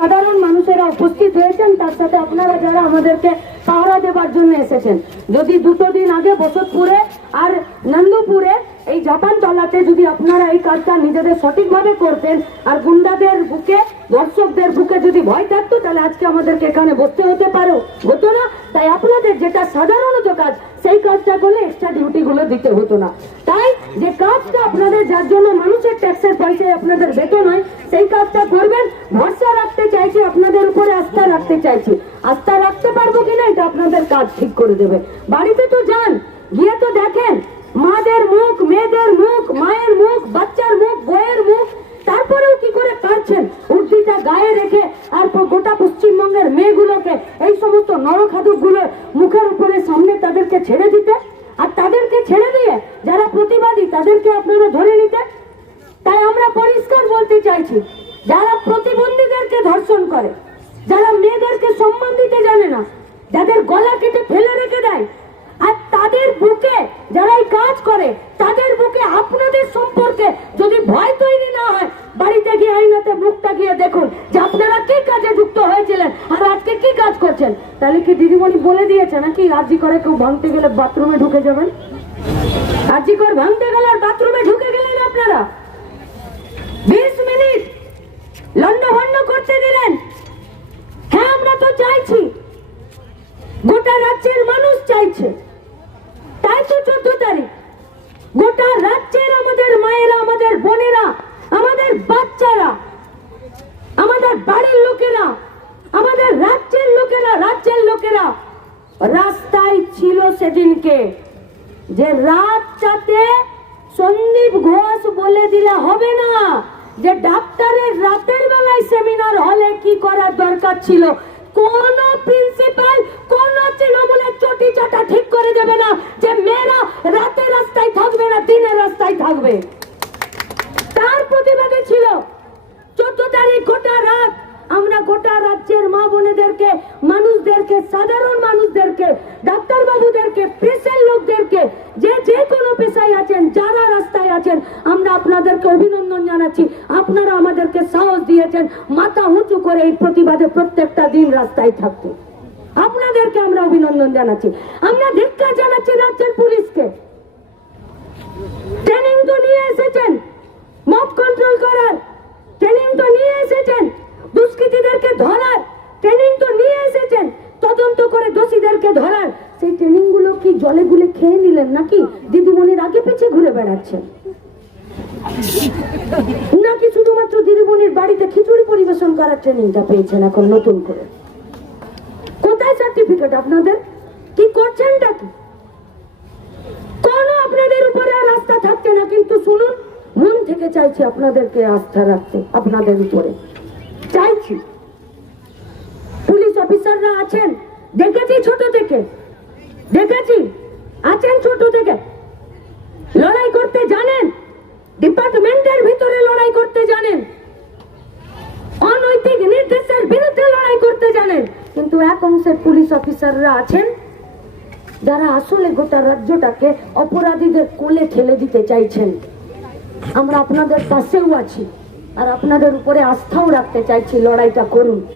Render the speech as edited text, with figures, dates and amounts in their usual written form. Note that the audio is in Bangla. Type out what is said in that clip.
সাধারণ মানুষেরা উপস্থিত হয়েছেন, তার সাথে আপনারা যারা আমাদেরকে পাহারা দেবার জন্য এসেছেন। যদি দুটো দিন আগে বসতপুরে আর নন্দপুরে এই জাপান তলাতে যদি আপনারা এই কাজটা নিজেদের সঠিকভাবে করতেন আর গুন্ডাদের বুকে, দর্শকদের বুকে যদি ভয় থাকতো, তাহলে আজকে আমাদেরকে এখানে বসতে হতো না। তাই আপনাদের যেটা সাধারণত কাজ, সেই কাজটা করলে এক্সট্রা ডিউটি গুলো দিতে হতো না। তাই যে কাজটা আপনাদের, যার জন্য মানুষের ট্যাক্সের পয়সায় আপনাদের বেতন হয়, সেই কাজটা করবেন। ভরসা রাখতে চাইছি, আপনাদের উপরে আস্থা রাখতে চাইছি। আস্থা রাখতে পারবো কিনা এটা আপনাদের কাজ ঠিক করে দেবে। বাড়িতে তো যান, গিয়ে তো দেখেন মাদের মুখ, মেয়েদের মুখ, মায়ের মুখ, বাচ্চার মুখ, বইয়ের মুখ, তারপরেও কি করে কাটছেন উর্দিটা গায়ে রেখে। আর গোটা পশ্চিমবঙ্গের মেয়েগুলোকে এই সমস্ত নরখাদকগুলো মুখের উপরে সামনে তাদেরকে ছেড়ে দিতে, আর তাদেরকে ছেড়ে দিয়ে যারা প্রতিবাদী তাদেরকে আপনারা ধরে নিতে। তাই আমরা পরিষ্কার বলতে চাইছি, যারা প্রতিবন্ধীদেরকে ধর্ষণ করে, যারা মেয়েদেরকে সম্মান দিতে জানে না, যাদের গলা কেটে ফেলে রেখে দেয়, আর তাদের বুকে যারা এই কাজ করে, তাদের বুকে আপনাদের সম্পর্কে যদি ভয় তৈরি না হয়, বাড়িতে গিয়ে আইনাতে মুখটা গিয়ে দেখুন যে আপনারা কি কাজে যুক্ত হয়েছিলেন আর আজকে কি কাজ করছেন। তাহলে কি দিদিমণি বলে দিয়েছে নাকি আরজি করে কেউ ভাঙতে গেলে বাথরুমে ঢুকে যাবেন? আরজি করে ভাঙতে গেলে আর বাথরুমে ঢুকে গেলেন আপনারা 20 মিনিট লন্ডভন্ড করতে দিলেন। হ্যাঁ, আমরা তো চাইছি, গোটা রাজ্যের মানুষ চাইছে। তাই তো 14 তারিখ গোটা রাজ্যের আমাদের মায়েরা, আমাদের বোনেরা, আমাদের বাচ্চারা, আমাদের বাড়ির লোকেরা, আমাদের রাজ্যের লোকেরা রাস্তায় ছিল সেদিনকে। যে রাতটাতে সন্দীপ ঘোষ বলে দিলে হবে না যে ডাক্তারের রাতের বেলায় সেমিনার হলে কি করার দরকার ছিল। কোন প্রিন্সিপাল, কোন তৃণমূলের চটি চাটা ঠিক করে দেবে না যে মেয়েরা রাতে রাস্তায় থাকবে না, দিনের রাস্তায় থাকবে। তার প্রতিবাদে ছিল 14 তারিখ গোটা রাত আমরা গোটা রাজ্যের মা বোনেদেরকে, মানুষদেরকে, সাধারণ মানুষদেরকে, ডাক্তার বাবুদেরকে, প্রেসের লোকদেরকে, যে কোনো পেশায় আছেন, যারা রাস্তায় আছেন, আমরা আপনাদেরকে অভিনন্দন জানাচ্ছি। আপনারা আমাদেরকে সাহস দিয়েছেন মাথা উঁচু করে এই প্রতিবাদে প্রত্যেকটা দিন রাস্তায় থাকতে। আপনাদেরকে আমরা অভিনন্দন জানাচ্ছি। আমরা ধিক্কার জানাচ্ছি রাজ্যের পুলিশকে। ট্রেনিং তো নিয়ে এসেছেন মব কন্ট্রোল করার, ট্রেনিং তো নিয়ে এসেছেন দুষ্কৃতীদেরকে ধরার, ট্রেনিং তো নিয়ে এসেছেন তদন্ত করে দোষীদেরকে ধরার। সেই ট্রেনিং গুলো কি জলে গুলে খেয়ে নিলেন নাকি দিদিমণির আগে পিছে ঘুরে বেড়াচ্ছেন? নাকি শুধুমাত্র দিদিমণির বাড়িতে খিচুড়ি পরিবেশন করার ট্রেনিংটা পেয়েছেন এখন নতুন করে? কোথায় সার্টিফিকেট আপনাদের? কি করছেনটা কি? কোন আপনাদের উপরে আর আস্থা থাকছে না। কিন্তু শুনুন, মন থেকে চাইছি আপনাদেরকে আস্থা রাখতে, আপনাদের উপরে চাইছি। পুলিশ অফিসাররা আছেন, দেখেছি ছোট থেকে, দেখেছি আছেন ছোট থেকে, লড়াই করতে জানেন, ডিপার্টমেন্টের ভিতরে লড়াই করতে জানেন, অনৈতিক নির্দেশের বিরুদ্ধে লড়াই করতে জানেন। কিন্তু এক অংশের পুলিশ অফিসাররা আছেন যারা আসলে গোটা রাজ্যটাকে অপরাধীদের কোলে ঠেলে দিতে চাইছেন। আমরা আপনাদের পাশেও আছি আর আপনাদের উপরে আস্থাও রাখতে চাইছি, লড়াইটা করুন।